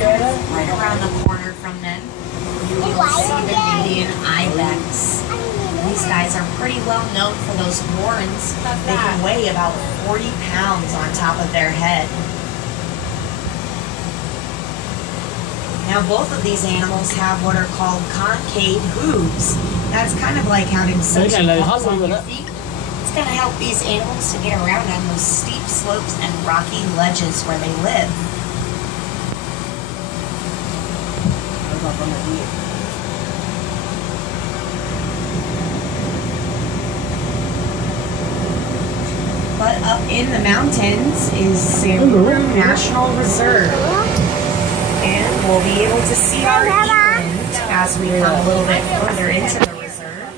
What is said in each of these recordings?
Right around the corner from them, you will see the Canadian ibex. These guys are pretty well known for those horns. They can weigh about 40 pounds on top of their head. Now, both of these animals have what are called concave hooves. That's kind of like having suction cups on your feet. It's going to help these animals to get around on those steep slopes and rocky ledges where they live. But up in the mountains is Samburu National Reserve. And we'll be able to see our eland as we come a little bit further into the reserve.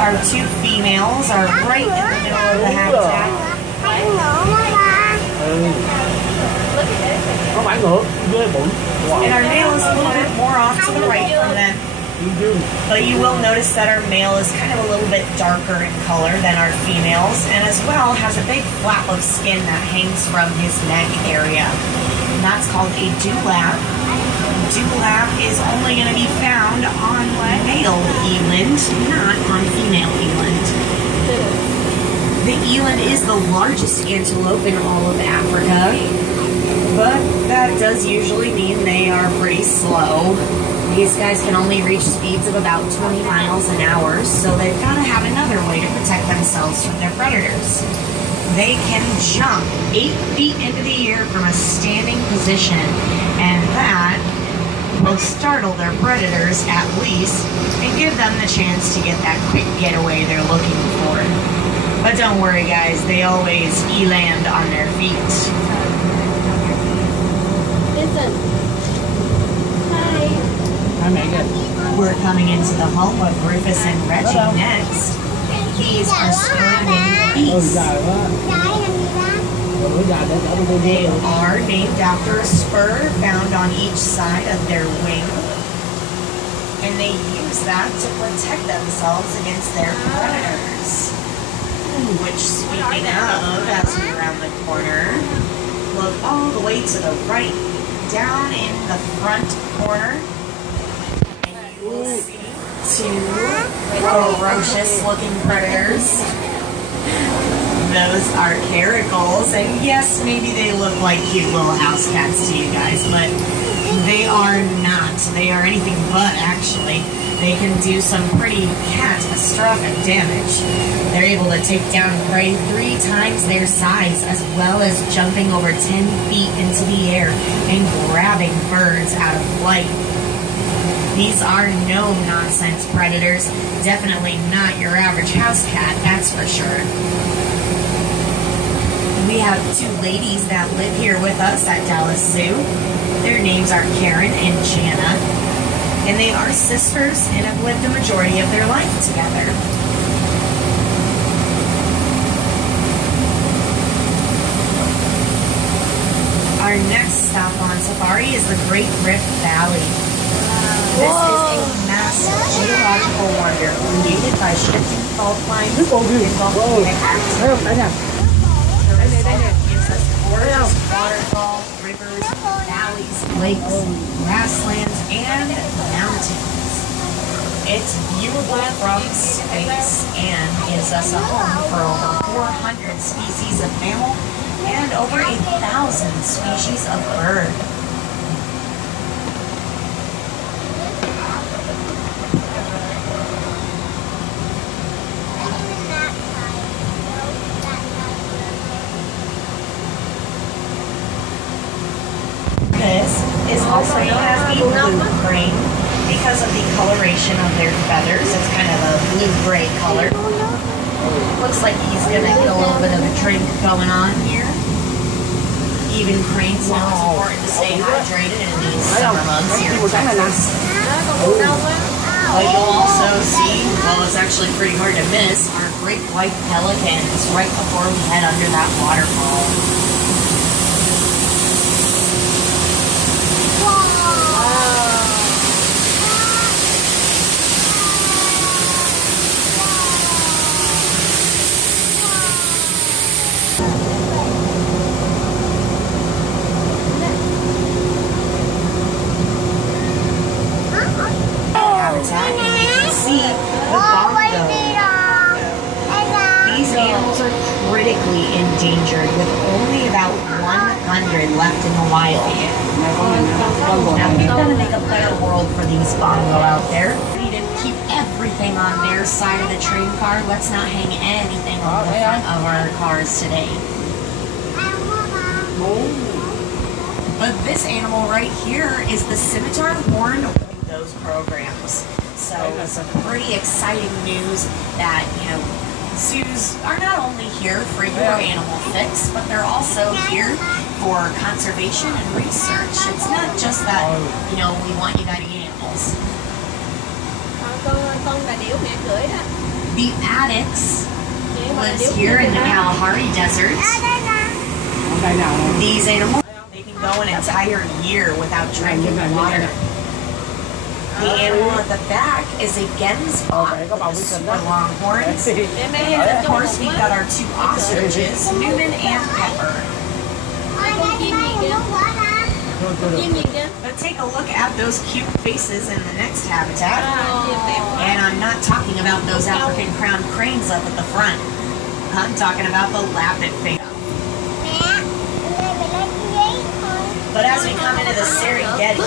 Our two females are right in the middle of the habitat. And our male is a little bit more off to the right from them. But you will notice that our male is kind of a little bit darker in color than our females, and as well has a big flap of skin that hangs from his neck area. And that's called a dewlap. Dewlap is only going to be found on male eland, not on female eland. The eland is the largest antelope in all of Africa, but that does usually mean they are pretty slow. These guys can only reach speeds of about 20 miles an hour, so they've got to have another way to protect themselves from their predators. They can jump 8 feet into the air from a standing position, and that will startle their predators at least and give them the chance to get that quick getaway they're looking for. But don't worry guys, they always eland on their feet. Listen. We're coming into the home of Rufus and Reggie next. These are spur-named beasts. They are named after a spur found on each side of their wing. And they use that to protect themselves against their predators. Which, speaking of, as we round the corner, look all the way to the right, down in the front corner. We'll see two ferocious looking predators. Those are caracals, and yes, maybe they look like cute little house cats to you guys, but they are not. They are anything but, actually. They can do some pretty catastrophic damage. They're able to take down prey 3 times their size, as well as jumping over 10 feet into the air and grabbing birds out of flight. These are no-nonsense predators. Definitely not your average house cat, that's for sure. We have 2 ladies that live here with us at Dallas Zoo. Their names are Karen and Jana, and they are sisters and have lived the majority of their life together. Our next stop on safari is the Great Rift Valley. This is a massive geological wonder created by shifting fault lines and volcanic activity. Gives us gorgeous waterfalls, rivers, valleys, lakes, grasslands, and mountains. It's viewable from space and gives us a home for over 400 species of mammal and over 1,000 species of bird. This is also known as the blue crane because of the coloration of their feathers. It's kind of a blue-gray color. Looks like he's going to get a little bit of a drink going on here. Even cranes know it's important to stay hydrated in these summer months here in Texas. But you'll also see, well, it's actually pretty hard to miss, our great white pelicans right before we head under that waterfall. 100 left in the wild. Now we've got to make a better world for these bongo out there. We need to keep everything on their side of the train car. Let's not hang anything on the front of our cars today. But this animal right here is the scimitar horned those programs. So some pretty exciting news that, you know, zoos are not only here for your animal fix, but they're also here for conservation and research. It's not just that, you know, we want you to eat animals. The Addicts lives here in the Kalahari Desert. These animals, they can go an entire year without drinking water. The animal at the back is a Genspot with super long horns. And of course, we've got our two ostriches, Newman and Pepper. But take a look at those cute faces in the next habitat. And I'm not talking about those African crowned cranes up at the front. I'm talking about the lappet face. But as we come into the Serengeti,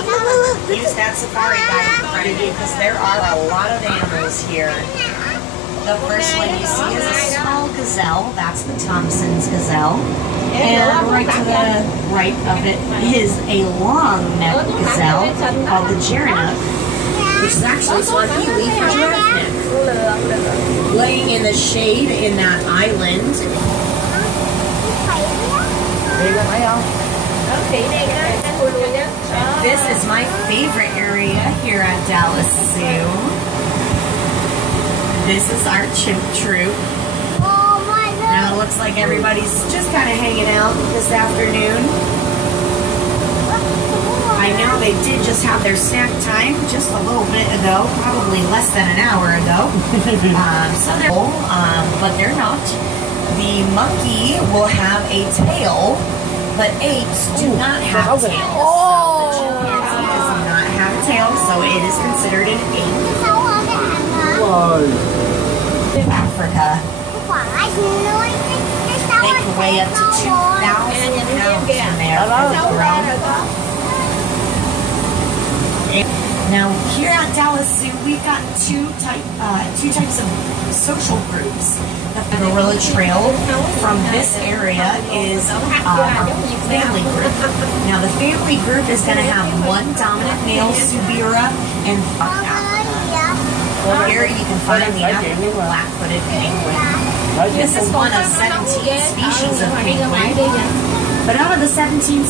use that safari guide in front of you because there are a lot of animals here. The first one you see is a small gazelle. That's the Thompson's gazelle. And right to the right of it is a long-necked gazelle called the Gerenuk, which is actually Swahili for giraffe neck. Laying in the shade in that island. This is my favorite area here at Dallas Zoo. This is our chimp troop. Now it looks like everybody's just kind of hanging out this afternoon. I know they did just have their snack time just a little bit ago, probably less than an hour ago. So they're full, but they're not. The monkey will have a tail, but apes do not have tails. So the chimpanzee does not have a tail, so it is considered an ape. Africa. They can weigh up to 2,000 pounds when they are fully grown. Now here at Dallas Zoo, we've got two types of social groups. The Gorilla Trail from this area is our family group. Now the family group is going to have one dominant male Subira and here you can find the African black-footed penguin. This is one of 17 species of penguin, but out of the 17